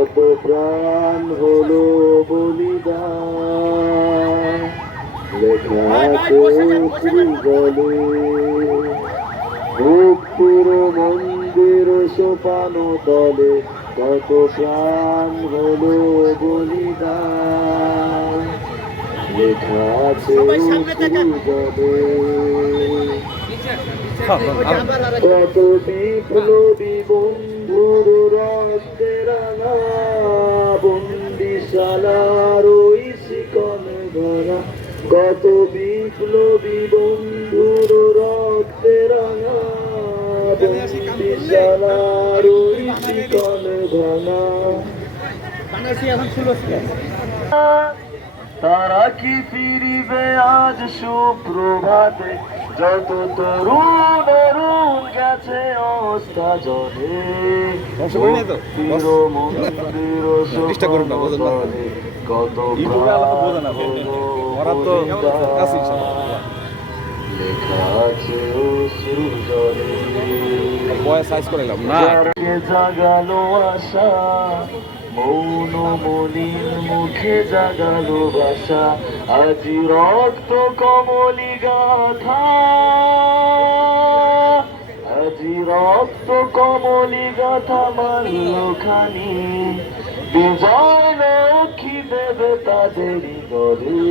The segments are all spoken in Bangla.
কত প্রাণ হলো বলিদান, লেখা আছে জলে ভক্তির মন্দির সোপানো তলে, কত প্রাণ হলো বলিদান, লেখা আছে জলে কত বিপ্লবী বন্ধুর রক্তে রাঙা, বন্দিশালার ওই শিকল ধরা, কত বিপ্লবী বন্ধুর রক্তে রাঙা, বন্দিশালার ওই শিকল ধরা। তারা কি ফিরিবে আজ সুপ্রভাতে, যত তরুণ অরুণ গেছে অস্তা জলে, মন্দির সোপানে কত লেখা আছে অশ্রু জলে, জাগালো আশা মৌন মলিন মুখে জাগালো বাসা, আজি রক্ত কমলি গাথা, আজি রক্ত কমলি গাথা মাল্য খানি, বিজয় লক্ষ্মী দেবে তাদেরই দলে,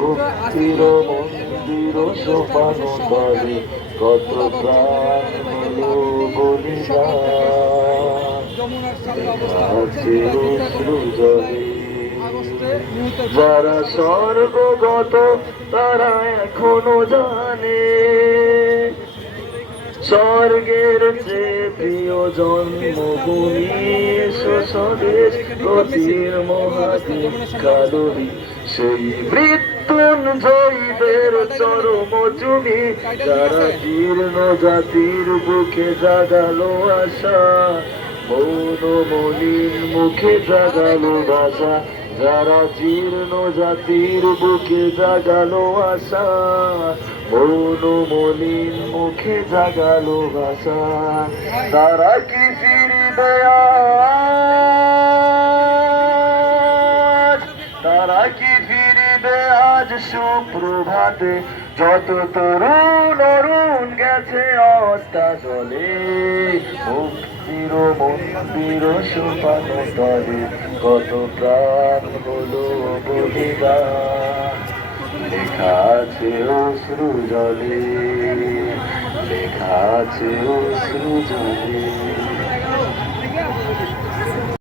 ভক্তির মন্দির সোপানো তলে, কত প্রাণ হলো বলিদান, যারা স্বর্গগত তারা এখনো জানে, স্বর্গের চেয়ে প্রিয় জন্মভূমি স্বদেশ, গতির মহাদেশ কালবি, সেই মৃত্যুঞ্জয়ীদের চরম জমি, যারা জীর্ণ জাতির বুকে জাগালো আশা, মৌন মলিন মুখে জাগালো ভাষা, যারা জীর্ণ জাতির বুকে জাগালো আশা, মৌন মলিন মুখে জাগালো ভাষা, তারা কি ফিরিবে আজ, তারা কি ফিরিবে আজ সুপ্রভাতে, যত তরুণ অরুণ গেছে অস্তা জলে, ভক্তির মন্দির সোপানো তলে, কত প্রাণ হলো বলিদান, লেখা আছে অশ্রু জলে, লেখা আছে অশ্রু জলে।